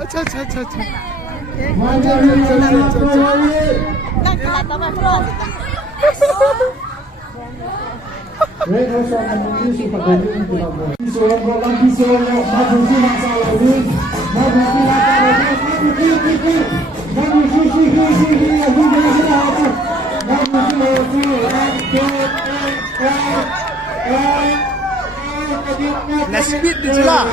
अच्छा अच्छा अच्छा अच्छा Nasbit di jelah.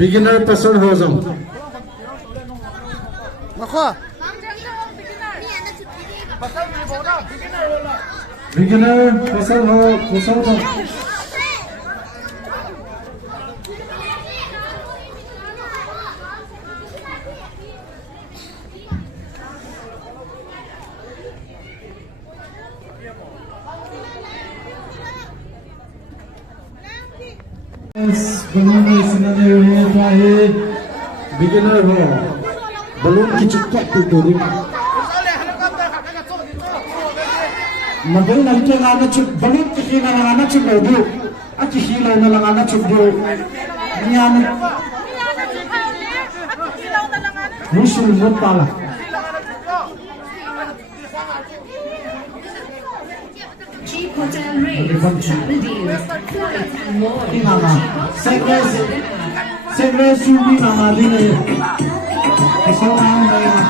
Beginner pasal hozam. Makha. Beginner pasal hozam. Beginner sebenarnya terakhir beginner belum cepat itu. Mabel nanti anak cip belum kena anak cip dulu. Aci hilang nalang anak cip dulu. Ni anak. Musuh mutala. Hotel rates, travel deals, flights and more. Segera subi nama dia. Kesorangan dia.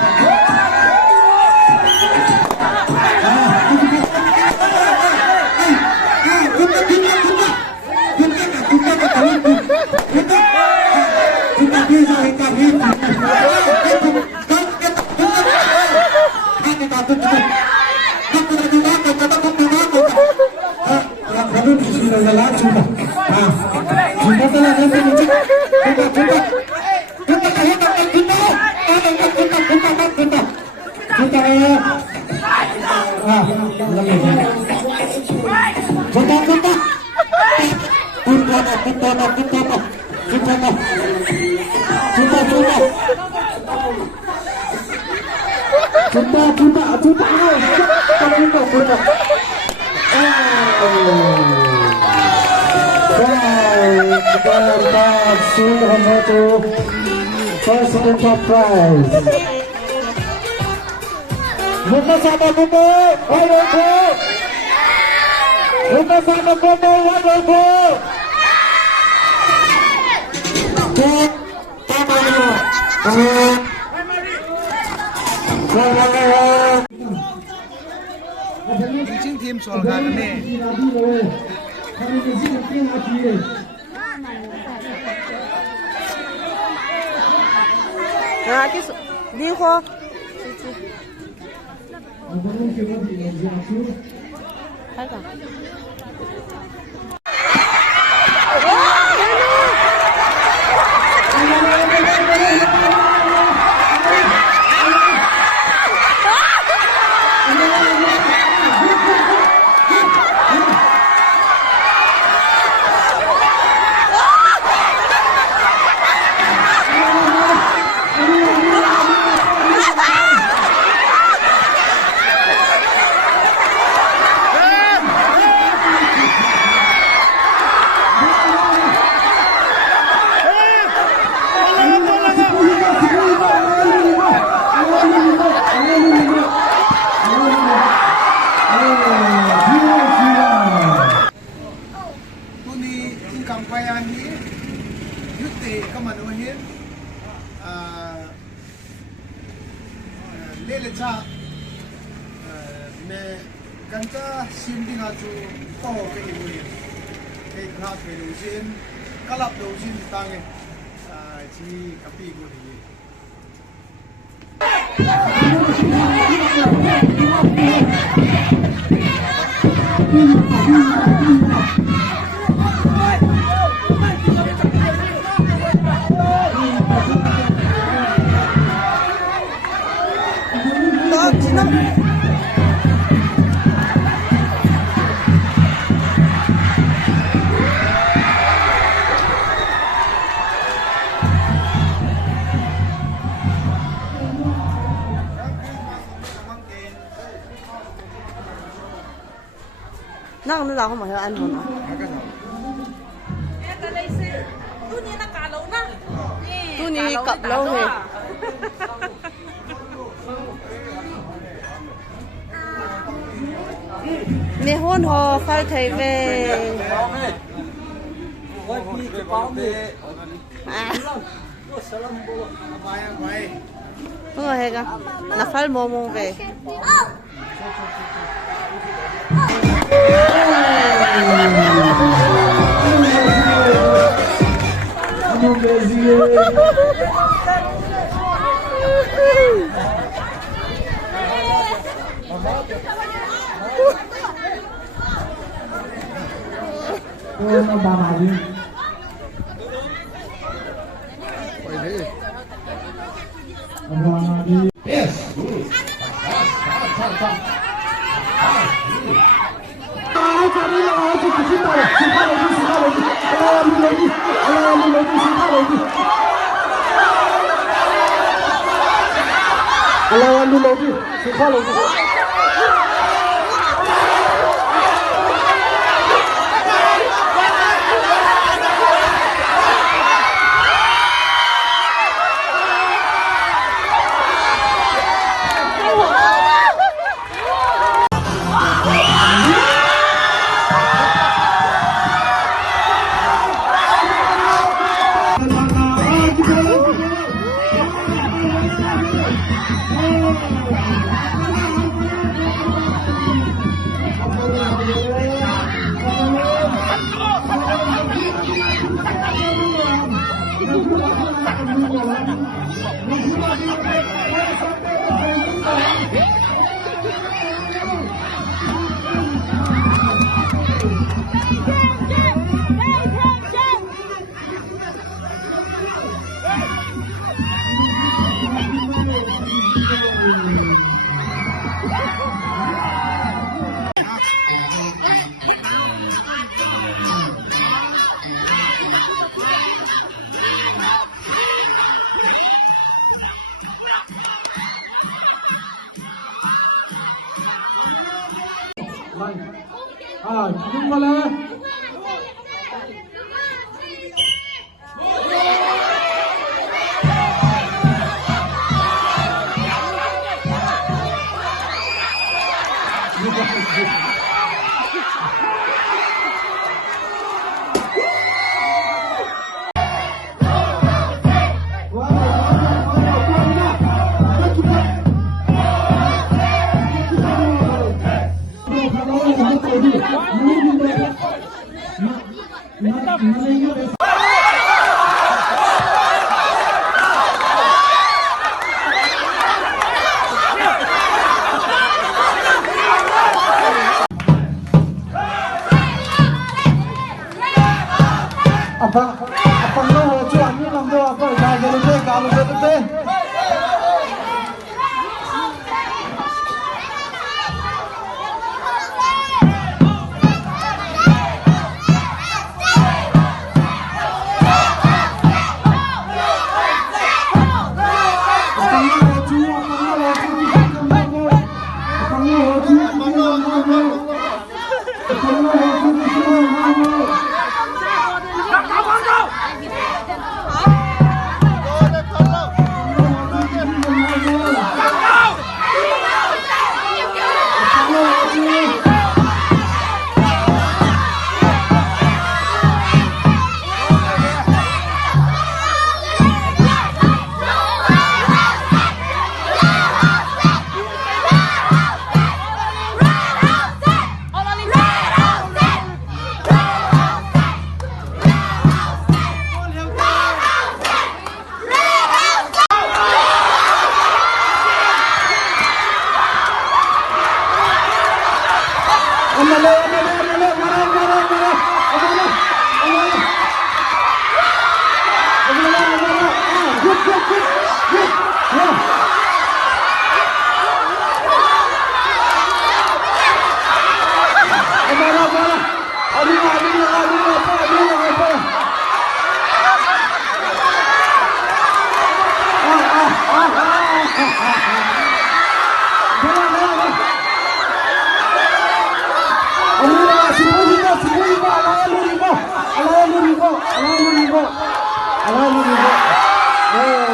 First and top prize. Buka sama buku, wajahku. Buka sama buku, wajahku. Jing team soal kan ni. Nah, kis di ho. Hai ka. Kanta sinding aju to ke ibuin ke graf ke usin kalap do usin tange ji kapi go ni Nang nó không phải ăn hồn à? Tu ni cặp lâu rồi. Nè hôn hồ phải thấy về. À. Đúng rồi hết cả. Nó phải mồm mồm về. Yes. Chúng ta lên. Apa lo cuan ni lang do apa dah jadi kalau betul. Come on, go! Alhamdulillah.